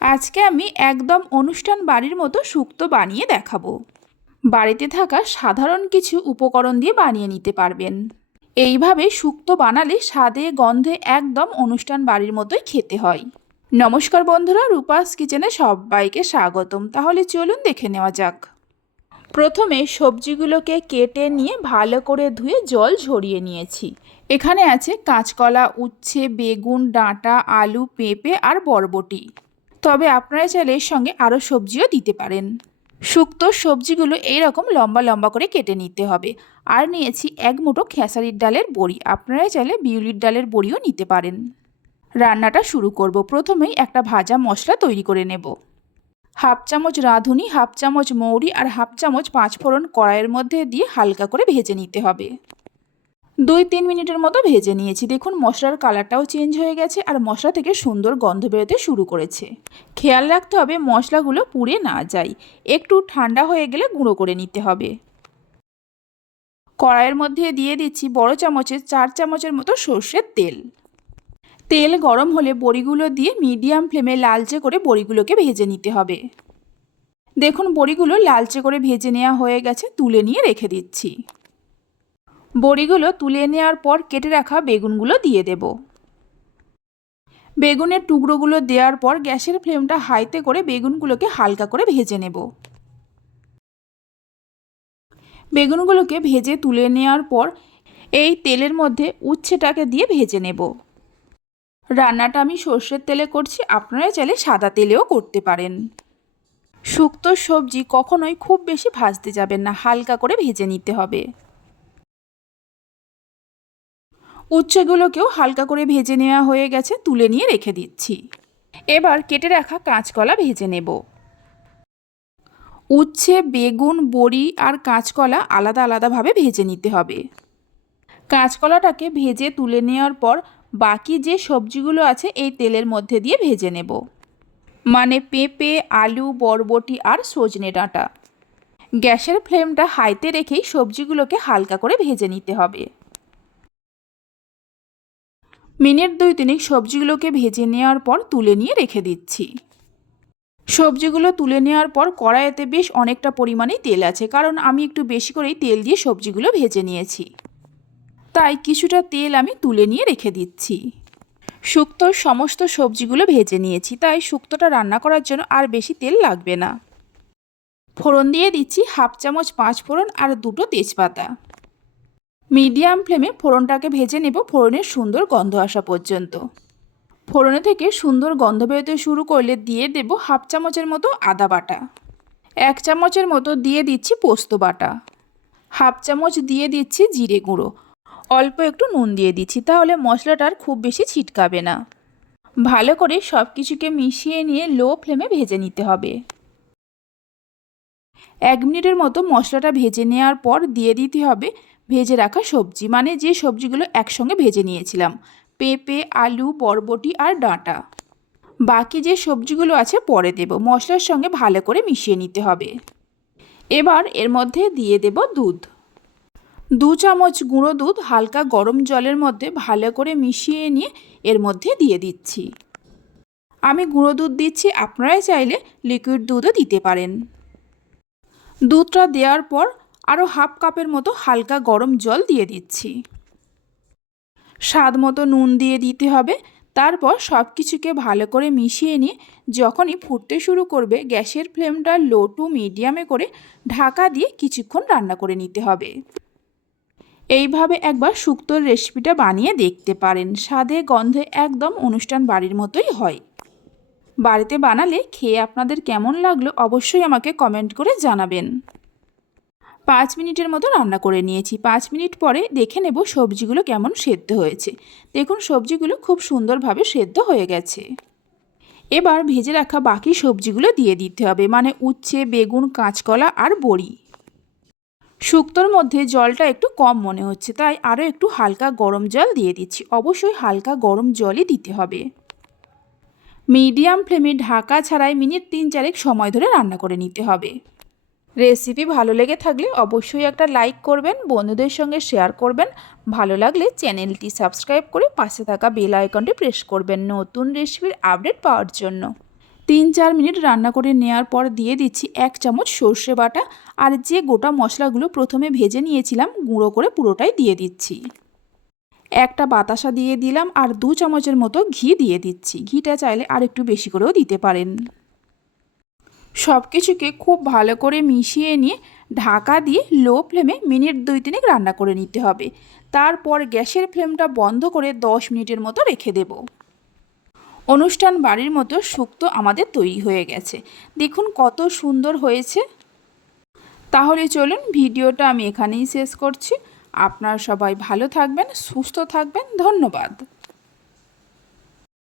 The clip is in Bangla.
আজকে আমি একদম অনুষ্ঠান বাড়ির মতো শুক্তো বানিয়ে দেখাবো। বাড়িতে থাকা সাধারণ কিছু উপকরণ দিয়ে বানিয়ে নিতে পারবেন। এইভাবে শুক্তো বানালে স্বাদে, গন্ধে একদম অনুষ্ঠান বাড়ির মতোই খেতে হয়। নমস্কার বন্ধুরা, রূপাস কিচেনে সবাইকে স্বাগতম। তাহলে চলুন দেখে নেওয়া যাক। প্রথমে সবজিগুলোকে কেটে নিয়ে ভালো করে ধুয়ে জল ঝরিয়ে নিয়েছি। এখানে আছে কাঁচকলা, উচ্ছে, বেগুন, ডাঁটা, আলু, পেঁপে আর বরবটি। তবে আপনারা চাইলে এর সঙ্গে আরও সবজিও দিতে পারেন। শুক্তো সবজিগুলো এইরকম লম্বা লম্বা করে কেটে নিতে হবে। আর নিয়েছি এক মুঠো খেসারির ডালের বড়ি। আপনারা চাইলে বিউলির ডালের বড়িও নিতে পারেন। রান্নাটা শুরু করব। প্রথমেই একটা ভাজা মশলা তৈরি করে নেব। হাফ চামচ রাঁধুনি, হাফ চামচ মৌরি আর হাফ চামচ পাঁচফোড়ন কড়াইয়ের মধ্যে দিয়ে হালকা করে ভেজে নিতে হবে। দুই তিন মিনিটের মতো ভেজে নিয়েছি। দেখুন, মশলার কালারটাও চেঞ্জ হয়ে গেছে আর মশলা থেকে সুন্দর গন্ধ বেরোতে শুরু করেছে। খেয়াল রাখতে হবে, মশলাগুলো পুড়ে না যায়। একটু ঠান্ডা হয়ে গেলে গুঁড়ো করে নিতে হবে। কড়াইয়ের মধ্যে দিয়ে দিচ্ছি বড় চামচের চার চামচের মতো সর্ষের তেল। তেল গরম হলে বড়িগুলো দিয়ে মিডিয়াম ফ্লেমে লালচে করে বড়িগুলোকে ভেজে নিতে হবে। দেখুন, বড়িগুলো লালচে করে ভেজে নেওয়া হয়ে গেছে, তুলে নিয়ে রেখে দিচ্ছি। বড়িগুলো তুলে নেওয়ার পর কেটে রাখা বেগুনগুলো দিয়ে দেব। বেগুনের টুকরোগুলো দেওয়ার পর গ্যাসের ফ্লেমটা হাইতে করে বেগুনগুলোকে হালকা করে ভেজে নেব। বেগুনগুলোকে ভেজে তুলে নেওয়ার পর এই তেলের মধ্যে উচ্ছেটাকে দিয়ে ভেজে নেব। রান্নাটা আমি সর্ষের তেলে করছি, আপনারা চাইলে সাদা তেলেও করতে পারেন। শুক্তো সবজি কখনোই খুব বেশি ভাজতে যাবেন না, হালকা করে ভেজে নিতে হবে। উচ্ছেগুলোকেও হালকা করে ভেজে নেওয়া হয়ে গেছে, তুলে নিয়ে রেখে দিচ্ছি। এবার কেটে রাখা কাঁচকলা ভেজে নেব। উচ্ছে, বেগুন, বড়ি আর কাঁচকলা আলাদা আলাদাভাবে ভেজে নিতে হবে। কাঁচকলাটাকে ভেজে তুলে নেওয়ার পর বাকি যে সবজিগুলো আছে, এই তেলের মধ্যে দিয়ে ভেজে নেব। মানে পেঁপে, আলু, বরবটি আর সজনে ডাঁটা। গ্যাসের ফ্লেমটা হাইতে রেখেই সবজিগুলোকে হালকা করে ভেজে নিতে হবে। মিনিট দুই তিনেক সবজিগুলোকে ভেজে নেওয়ার পর তুলে নিয়ে রেখে দিচ্ছি। সবজিগুলো তুলে নেওয়ার পর কড়াইতে বেশ অনেকটা পরিমাণেই তেল আছে, কারণ আমি একটু বেশি করেই তেল দিয়ে সবজিগুলো ভেজে নিয়েছি। তাই কিছুটা তেল আমি তুলে নিয়ে রেখে দিচ্ছি। শুক্তোর সমস্ত সবজিগুলো ভেজে নিয়েছি, তাই শুক্তোটা রান্না করার জন্য আর বেশি তেল লাগবে না। ফোড়ন দিয়ে দিচ্ছি হাফ চামচ পাঁচ ফোড়ন আর দুটো তেজপাতা। মিডিয়াম ফ্লেমে ফোড়নটাকে ভেজে নেব। ফোড়নের সুন্দর গন্ধ আসা পর্যন্ত। ফোড়নে থেকে সুন্দর গন্ধ বেরোতে শুরু করলে দিয়ে দেব হাফ চামচের মতো আদা বাটা। এক চামচের মতো দিয়ে দিচ্ছি পোস্ত বাটা। হাফ চামচ দিয়ে দিচ্ছি জিরে গুঁড়ো। অল্প একটু নুন দিয়ে দিচ্ছি, তাহলে মশলাটার খুব বেশি ছিটকাবে না। ভালো করে সব কিছুকে মিশিয়ে নিয়ে লো ফ্লেমে ভেজে নিতে হবে। এক মিনিটের মতো মশলাটা ভেজে নেওয়ার পর দিয়ে দিতে হবে ভেজে রাখা সবজি মানে যে সবজিগুলো একসঙ্গে ভেজে নিয়েছিলাম। পেঁপে, আলু, বরবটি আর ডাঁটা। বাকি যে সবজিগুলো আছে পরে দেব। মশলার সঙ্গে ভালো করে মিশিয়ে নিতে হবে। এবার এর মধ্যে দিয়ে দেব দুধ। দু চামচ গুঁড়ো দুধ হালকা গরম জলের মধ্যে ভালো করে মিশিয়ে নিয়ে এর মধ্যে দিয়ে দিচ্ছি। আমি গুঁড়ো দুধ দিচ্ছি, আপনারাই চাইলে লিকুইড দুধও দিতে পারেন। দুধটা দেওয়ার পর আরও হাফ কাপের মতো হালকা গরম জল দিয়ে দিচ্ছি। স্বাদ মতো নুন দিয়ে দিতে হবে। তারপর সব কিছুকে ভালো করে মিশিয়ে নিয়ে যখনই ফুটতে শুরু করবে, গ্যাসের ফ্লেমটা লো টু মিডিয়ামে করে ঢাকা দিয়ে কিছুক্ষণ রান্না করে নিতে হবে। এইভাবে একবার শুক্তোর রেসিপিটা বানিয়ে দেখতে পারেন। স্বাদে, গন্ধে একদম অনুষ্ঠান বাড়ির মতোই হয়। বাড়িতে বানালে খেয়ে আপনাদের কেমন লাগল অবশ্যই আমাকে কমেন্ট করে জানাবেন। পাঁচ মিনিটের মতো রান্না করে নিয়েছি। পাঁচ মিনিট পরে দেখে নেব সবজিগুলো কেমন সেদ্ধ হয়েছে। দেখুন, সবজিগুলো খুব সুন্দরভাবে সেদ্ধ হয়ে গেছে। এবার ভেজে রাখা বাকি সবজিগুলো দিয়ে দিতে হবে মানে উচ্ছে, বেগুন, কাঁচকলা আর বড়ি। শুক্তোর মধ্যে জলটা একটু কম মনে হচ্ছে, তাই আরও একটু হালকা গরম জল দিয়ে দিচ্ছি। অবশ্যই হালকা গরম জলই দিতে হবে। মিডিয়াম ফ্লেমে ঢাকা ছাড়াই মিনিট তিন চারেক সময় ধরে রান্না করে নিতে হবে। রেসিপি ভালো লেগে থাকলে অবশ্যই একটা লাইক করবেন, বন্ধুদের সঙ্গে শেয়ার করবেন। ভালো লাগলে চ্যানেলটি সাবস্ক্রাইব করে পাশে থাকা বেল আইকনটি প্রেস করবেন নতুন রেসিপির আপডেট পাওয়ার জন্য। তিন চার মিনিট রান্না করে নেওয়ার পর দিয়ে দিচ্ছি এক চামচ সর্ষে বাটা আর যে গোটা মশলাগুলো প্রথমে ভেজে নিয়েছিলাম গুঁড়ো করে পুরোটাই দিয়ে দিচ্ছি। একটা বাতাসা দিয়ে দিলাম আর দু চামচের মতো ঘি দিয়ে দিচ্ছি। ঘিটা চাইলে আর একটু বেশি করেও দিতে পারেন। সব কিছুকে খুব ভালো করে মিশিয়ে নিয়ে ঢাকা দিয়ে লো ফ্লেমে মিনিট দুই তিনেক রান্না করে নিতে হবে। তারপর গ্যাসের ফ্লেমটা বন্ধ করে দশ মিনিটের মতো রেখে দেব। অনুষ্ঠান বাড়ির মতো শুক্তো আমাদের তৈরি হয়ে গেছে। দেখুন কত সুন্দর হয়েছে। তাহলে চলুন ভিডিওটা আমি এখানেই শেষ করছি। আপনারা সবাই ভালো থাকবেন, সুস্থ থাকবেন, ধন্যবাদ।